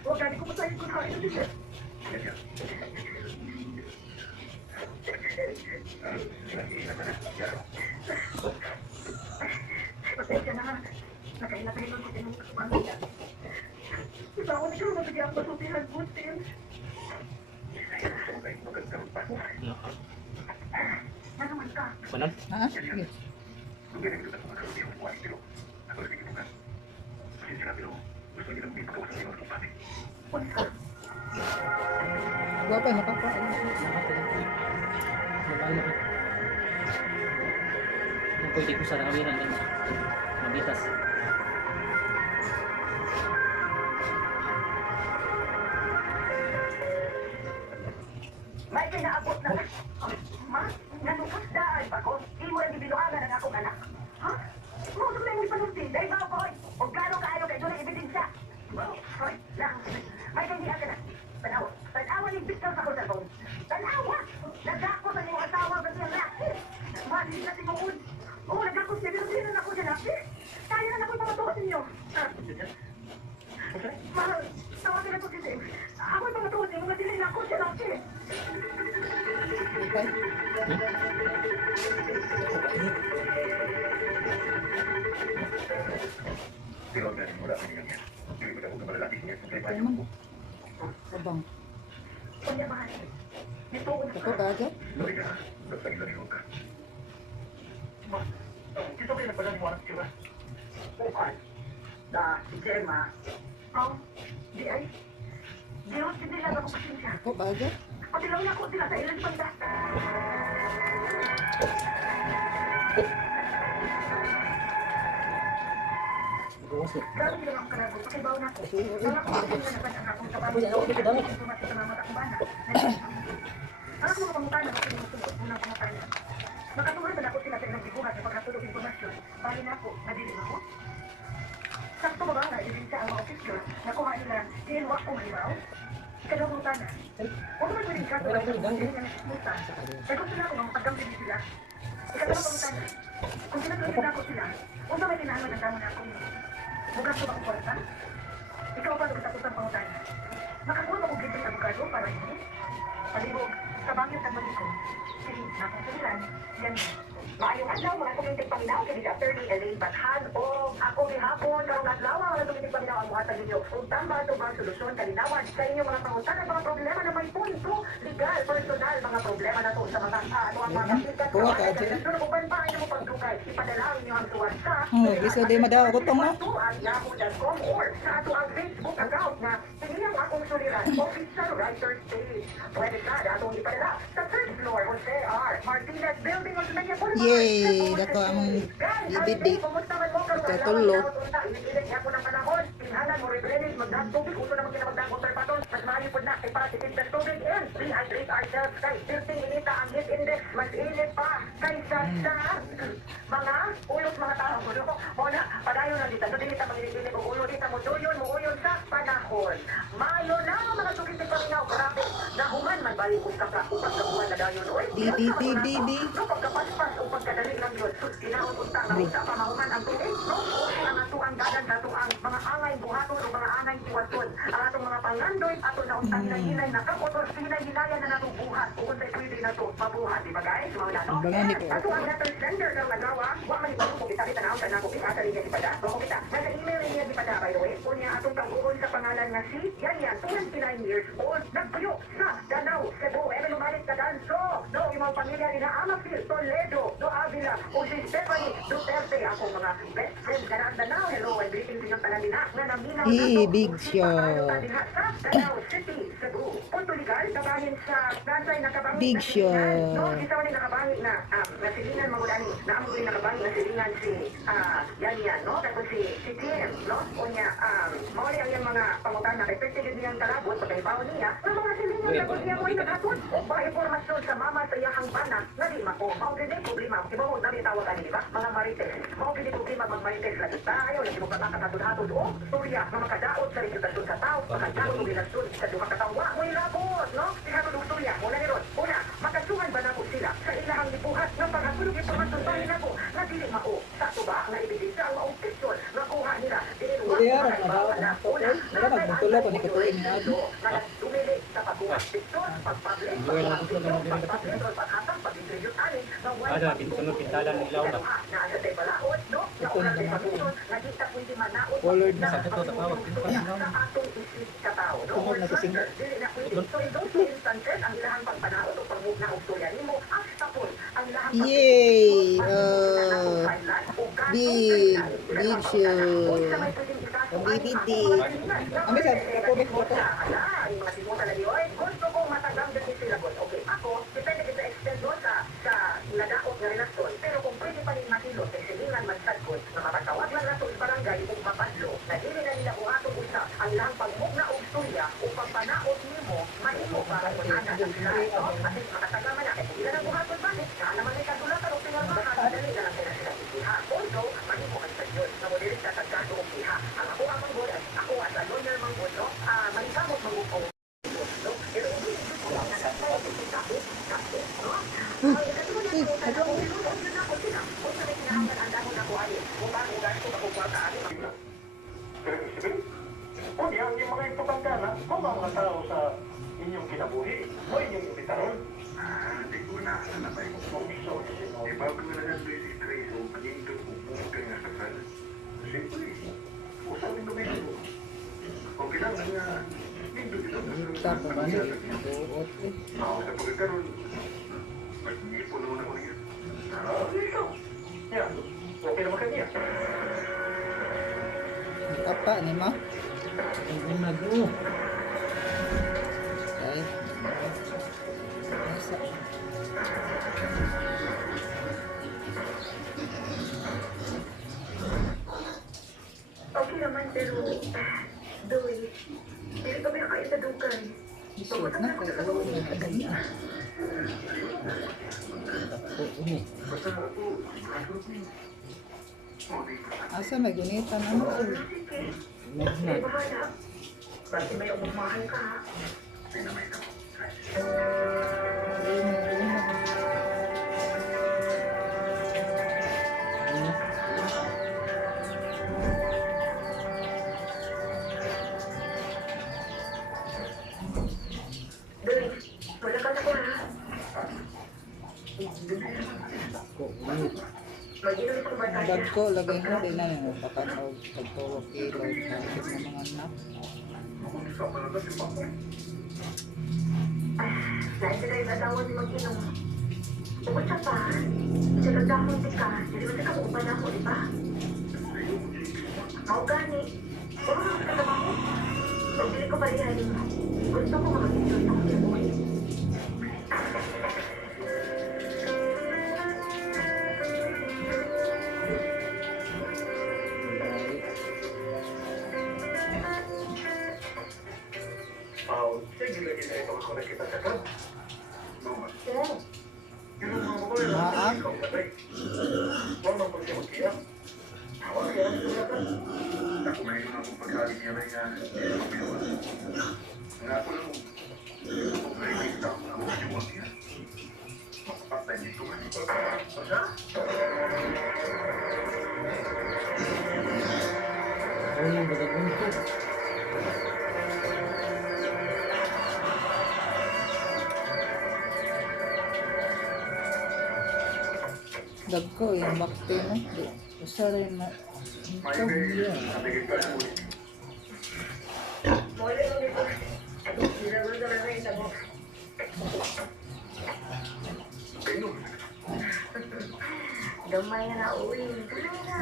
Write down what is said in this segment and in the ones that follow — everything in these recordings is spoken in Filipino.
Huwag ko masahin ko na ito siya. Pasensya na. Nakailagay ko din ang pamilya. Ikaw na siya nabigyan ang masutihan mo, Tim. Na naman ka. Manon? Ha? Sige. Huwag ka. Gua pa, nakakain. Babae na. Yung pwede ko sa nakawiran din. Mabitas. May kinaabot na. Ma, nanukas daan pa ko. Di mo lang ibiluangan ang akong anak. Ha? Mo sa lang ipanunti. Dahil mga boy. O gano'ng kaayo kayo doon ang ebidensya. Wow, hoy, lang. May kanya ka na. Tanawa. Tanawa ni Victor sa cellphone. Tanawa. Nagdako sa iyong asawa ba siya laki? Mali na si Moon. Oo, nagdako siya. Pero sino na ako siya laki? Kaya na ako pamatuwa sa inyo. Mahal, tawagin ako si Tim. Ako pamatuwa sa inyo. Mga dili na ako siya laki. Okay. Ano man? Abang. Kuya, mahal. Ito, una Ito ka Na, si Gemma. Oh, di ay. Diyos, hindi lang ako pasensya. Ako ba agad? Pati lang ako sila sa. Bukas eh. Grabe lang ang karago. Pakibaw na ako. Wala ko kasi na naman ang akong. Ako ako dami. Tumati sa mga takbana. Anak mo pamutana kasi yung tungkol unang pamutana. Makatulad na ako sila sa ilang dibuhat sa pagkatulog informasyon. Bali na ako, ako. Malibaw? Ikalawang pamutana. Huwag naman pwedeng kaso ay kung hindi nga nasimutan. Kaya kung sila ako mga pagkampitin sila. Ikalawang pamutana. Kung sinaglasin ako sila, unsa may tinahaman ang damo na akong bukas ko ba kung kwarta? Ikaw pa nagtatapos ang pangutana. Makakuha ba kong libreng abogado para hindi? Palibog, Yan mo. Maayong adlaw mga kumintig paminaw kini Dr. Lee Elaine Bathan o ako ni hapon karong adlaw mga kumintig paminaw ang buhat ninyo ug tamba to ba solusyon kalinawan sa inyong mga pangutan mga problema na may punto legal personal mga problema na to sa mga ah, ano ang mga kasikat Kuha ka, Ate. Pero kung pa inyo mo pagdugay ipadala ninyo ang suwat sa Oh, gusto di madaw ko tong na. ang yahoo.com or sa ato ang Facebook account na hindi ang akong suliran official writer page pwede ka atong ipadala Yay! Dako among ibidi. Ikatulo. Inigilig niya po ng panahon. Tinghalan mo replenish, magdagtubig. Uso naman kinamagdang water paton. Mas maayo po na kay para titin sa tubig. And rehydrate ourselves kay tilting inita ang heat index. Mas init pa kaysa sa mga ulot mga tao. Kulo ko, o na, padayon na dito. So, dinita maginigilig o ulo dito mo duyon mo uyon sa panahon. Mayo Di, di, di, di, di. Pagkapaspas o pagkadali ng Diyos, kinaon unta na unta pamahuman ang tubig, no? Ang ato ang dagan sa ato ang mga angay buhaton o mga angay tiwaton. Ang atong mga pangandoy, ato na untang hinay-hinay na kapotor, hinay-hinaya na natong buhat. Kung sa'y pwede na to mabuhat, di ba guys? Mga wala, no? Abangan ni ko. Ato ang letter sender ng nagawa, wa man ito kung kita kita na ang tanang kung kita rin niya di pada. O kung kita, nasa email niya di pada, by the way. Kunya atong tangguhon sa pangalan nga si Yan Yan, 29 years old, nagpuyo sa Danau, Cebu. Eme lumalik ka danso. No, yung mga pamilya ni na Amafil, Toledo, No Avila, o si Stephanie Duterte. Ako mga Eh, to. big nakabangit Big na yung nakabangit na nasilingan magulani. Naamo rin nakabangit na silingan si yan yan, no? Tapos si si Tim, no? O niya, mawali ang yung mga pangutan na effective din niyang kalabot pagkaibaw niya. Ng mga silingan Uy, na ako, niya mo makita. naghatod. O ba impormasyon sa mama sa iyahang bana na di mako. Mao gid ang problema. Iba mo dali tawag ani, di ba? Mga marites. Mao gid ang problema mag marites lagi tayo, lagi mo patakatatod-hatod o storya na makadaot sa reputasyon sa tao, makadaot mo relasyon sa duha ka tawo. Wa mo ilabot, no? Tingnan mo storya, wala ni ko na Enjoy lang ito, naman din wala Ada, pinsunod pintalan ng ilaw na. na Ito na naman. manaod, Colored na. na Sa totoo, tawag, pintalan ng ilaw na. sa sa? Tungod na sa na ang na po, ang ilahang Yay! Uh, big, big show. Ang BBD. Ang bisa, ako ba ko Gusto kong matagang din sila boss. Okay, ako, depende kita extend doon sa sa nadaot na relasyon. Pero kung pwede pa rin matilo, kay silingan man sad ko, na mapatawag lang na sa barangay kung mapadlo, na dili na nila kung atong usa, ang lang pagmug na og storya o pagpanaot nimo, mahimo para kung ana sa sila. No? At least makataga man na, kay kung ila na buhaton ba, na naman ay kadulatan o pinarmahan, dali na lang sila sila iha. Also, mahimo ang sa Diyos, na mo dili sa tagkaso o iha. Ang ako ang manggod, ako as a lawyer manggod, no? Ah, manikamot manggod no? Pero hindi ko lang Uy, ano? O diyan, yung mga importante na, kung ang mga tao sa inyong kinabuhi, o inyong impitaron. Ah, di ko na alam na ba yung Kung so, Di ba ko na lang doon si Trace o kanito kung ka nga sa kan? Siyempre, usap yung gawin mo. Okay lang nga, hindi dito Kita pa ba niya? Buot eh. Ako sa pagkakaroon, mag-ipon naman ako niya. Ah, dito. Yan, okay naman kanya. Apa ni mo? Ang nag-o. Isuot na. Oo ko. O, di ba? Asa may gunita na mo? Sige, May may umamahan ka, ko, lagay mo din na yung pagkakanog, pagtulog kilo, kahit ng mga anak. Na. Dahil sila yung asawa ni mag-inom. Sa pa, sa kagdahon di ka, hindi mo ka kung na ako, di ba? Mao gani, puro ka katrabaho. Pag dili ko parihanin mo, gusto ko mag-enjoy ng buhay. Ah, sige nito. Ginagawa ka na rin sa mo. Kayo, Gamay na uwi. Gamay na.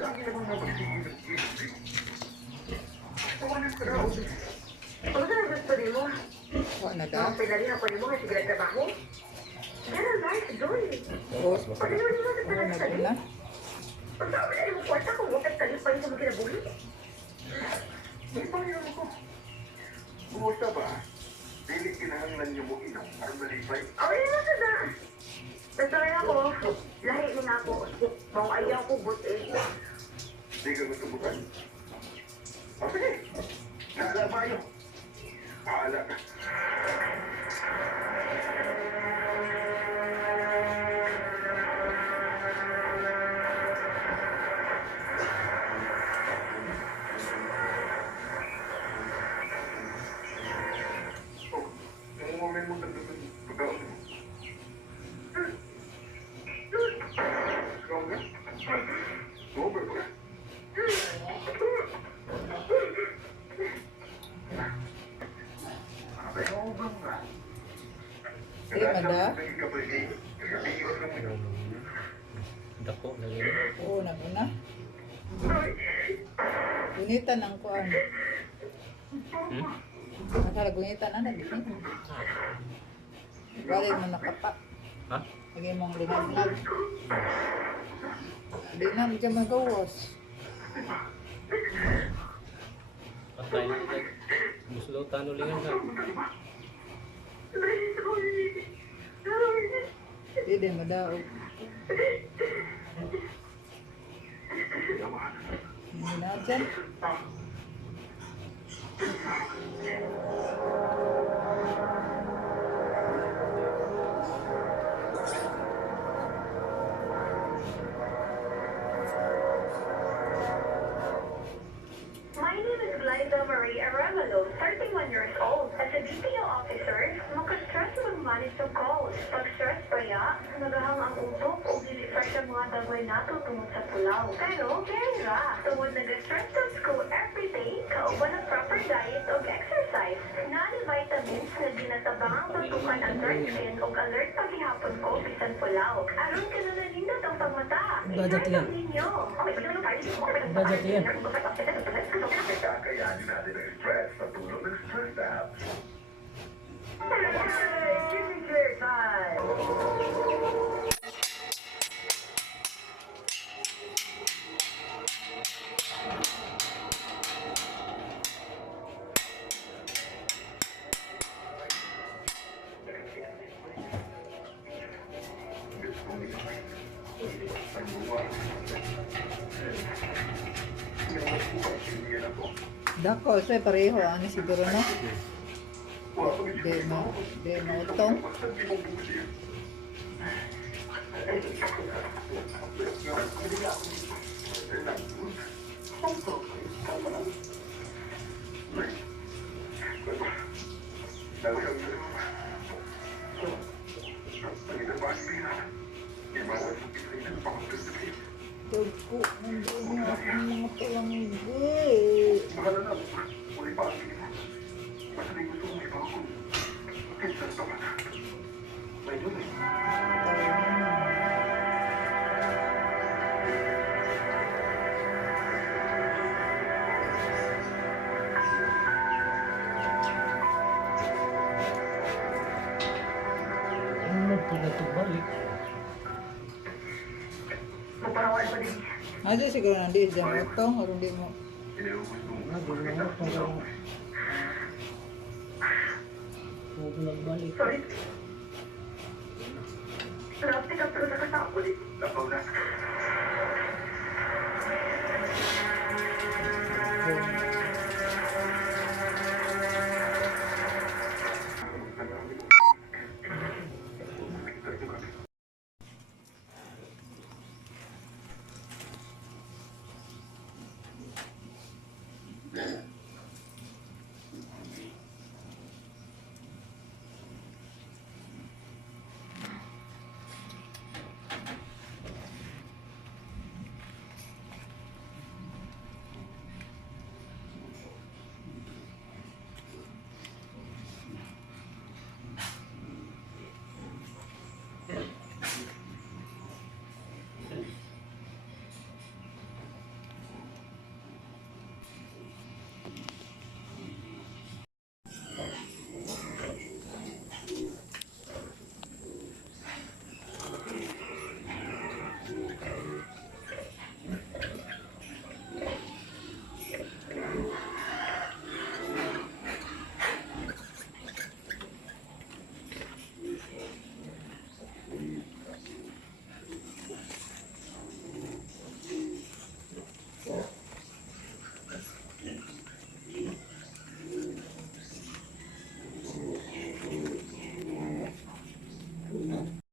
na. Ano na gusto mo? Wa na pinalihan ko rin mo kasi ginagtrabaho? Ganun, na din na. Na. Kumusta ba? Dili kinahanglan niyo mo inom para malipay. Okay na sa na. Nagtry ako. Lahi. Mga ayaw ko, but eh. Di ka gusto bukan? O sige, naalala tayo. Paala ka. Gunitan ng kuan. Hmm? Nakala gunitan na naguni. Balik mo nakapa. Ha? Lagi mong linag-lag. Di na mo dyan magawas. Patay na yan. Muslo tano lingan ka. Di din madaog. Hindi na name is Glyda Marie Arevalo, 31 years old. As a BPO officer, makastress mag-manage ng calls. Pag-stress pa ya, nagahang ang utok o gilifar sa mga dagway nato tungod sa pulaw. Pero, very ra. Tungod nag-stress sa school everyday, kauban ng proper diet o exercise. Nani vitamins na ginatabangang pagtukan alert skin o alert paghihapon ko bisan pulaw. Aron ka na nalindot ang pangmata. Budget yan. Budget yan. Kakayanin natin ang stress sa tulong ng stress apps. Dako, so pareho. Ano siguro no? Di mo, di mo utong. Adi siguro nandi dyan utong. Aron di mo. Ah, di mo ako parang... Huwag nagbalik. Sorry. Grabe ka nakatakot eh. Lapaw na.